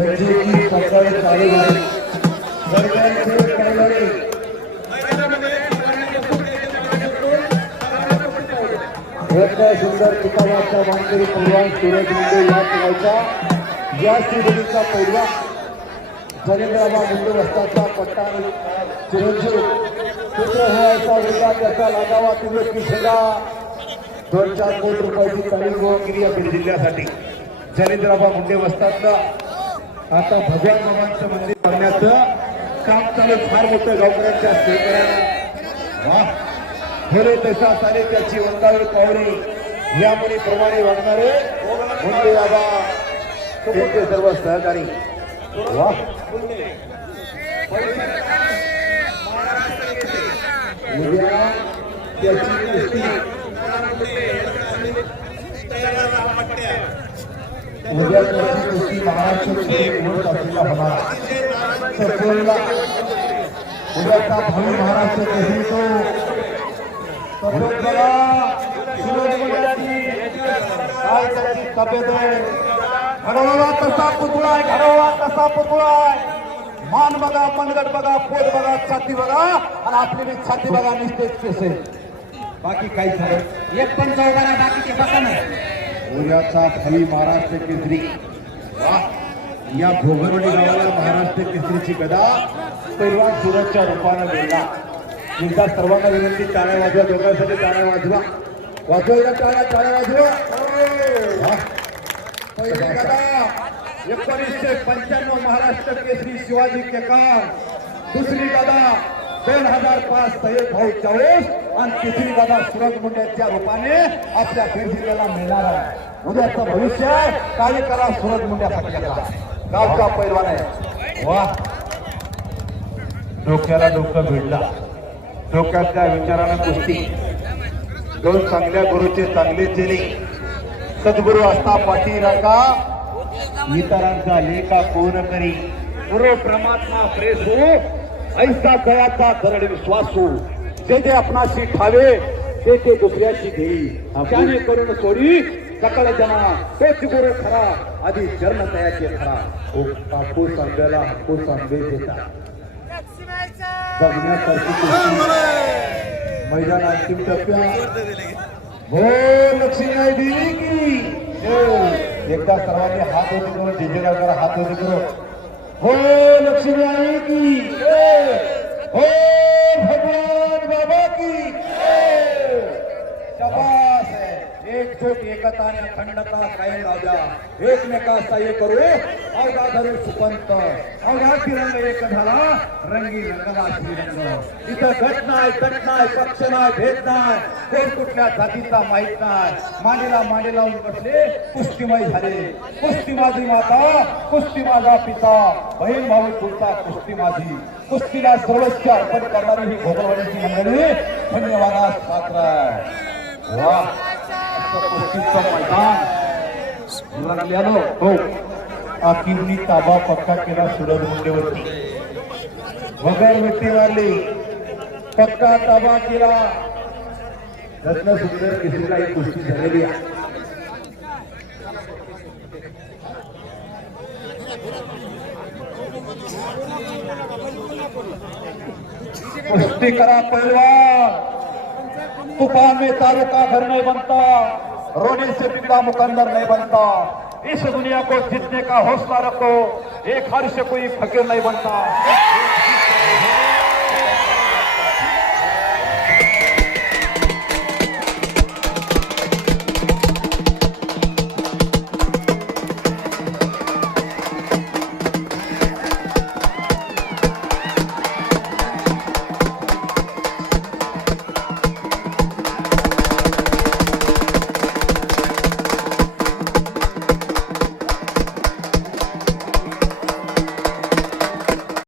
पंचेची सकाळी चालू झाली. दरम्यानचे कैलारी एक सुंदर किताबाचा मानकरी पैलवान सूरज मुंडे या खेळाचा या श्रीदेवीचा पैलवान जलेंद्रबा मुंडे वस्ताचा पट्टा चिरंजीव पुत्र व्हायचा वेळा त्याचा लागावा तुम्ही किशेला 2-4 कोटी रुपयाची तालीम गोळा केली या बीड जिल्ह्यासाठी. जलेंद्रबा मुंडे वस्तातला आता भगवान बाबांचं मंदिर करण्याचं काम चालू फार मोठं गावकऱ्यांच्या सहकार्यानं. वाह खरे तसा सारे त्याची वंदावे पावले यामुळे प्रमाणे वागणारे मुंडे बाबा त्यांचे सर्व सहकारी. वाह उद्या त्याची कुस्ती उद्या त्याची कुस्ती महाराष्ट्र उद्याचा भावी महाराष्ट्र केसरी तो तब्येत आहे. घडवला तसा पुतळा आहे, घडवला तसा पुतळा आहे. मान बघा, मनगट बघा, पोट बघा, छाती बघा आणि आपली छाती बघा. निश्चित केस बाकी काही झालं एक पण चौघाला बाकीचे बघा नाही. उद्याचा भावी महाराष्ट्र केसरी. या भोगरवाडी गावाला महाराष्ट्र केसरीची गदा पैलवान सूरजच्या रूपानं मिळला. एकदा सर्वांना विनंती टाळ्या वाजवा, दोघांसाठी टाळ्या वाजवा, वाजवायला टाळ्या, टाळ्या वाजवा. पहिली गदा 1995 महाराष्ट्र केसरी शिवाजी केकार. दुसरी गदा 2005 सय्यद भाऊ चाळीस आणि तिसरी गदा सूरज मुंडेच्या रूपाने आपल्या बीड जिल्ह्याला मिळणार आहे. उद्याचं भविष्य काही करा सूरज मुंड्यासाठी गावचा पैलवान आहे. वाह डोक्याला डोकं भिडला, डोक्यातल्या विचारानं कुस्ती. दोन चांगल्या गुरुचे चांगले चेले. सद्गुरु असता पाठीराखा इतरांचा लेखा कोण करी. गुरु परमात्मा प्रेस हो ऐसा गळ्याचा दरड विश्वास हो. जे जे आपणाशी ठावे ते ते दुसऱ्याशी घेई. त्याने करून सोडी सकळ जना तोच गुरु खरा आधी जन्म तयाचे खरा. कापूस आंब्याला हापूस आंबे देता बघण्यासारखी मैदान अंतिम टप्प्यात. हो लक्ष्मीबाई देवी की एकदा सर्वांनी हात होते करून डिजेला करा, हात होते करून हो लक्ष्मीबाई की हो भगवान बाबा की. शाबास है. एकजूट एकता आणि अखंडता कायम राजा. एकमेका सहाय्य करू अवघा धरू सुपंत. अवघा तिरंग एक झाला रंगी रंगला श्रीरंग. इथं गट नाही, तट नाही, पक्ष नाही, भेद नाही, कोण कुठल्या जातीचा माहित नाही. मांडीला मांडी लावून बसले कुस्तीमय झाले. कुस्ती माझी माता, कुस्ती माझा पिता, बहीण भाऊ तुमचा कुस्ती माझी. कुस्तीला सर्वस्व अर्पण करणारी ही भोगरवाडीची मंडळी धन्यवादास पात्र आहे. वाह कुस्तीचं मैदान लागल्यानं हो आखिरनी ताबा पक्का केला सूरज मुंडेवरती. वगैर वेटी मारली, पक्का ताबा केला. रत्न सुंदर केसरीला ही कुस्ती झालेली आहे. कुस्ती करा पहलवान. तूफान में तारों का घर नहीं बनता, रोने से बिगड़ा मुकंदर नहीं बनता. इस दुनिया को जीतने का हौसला रखो, एक हार से कोई फकीर नहीं बनता.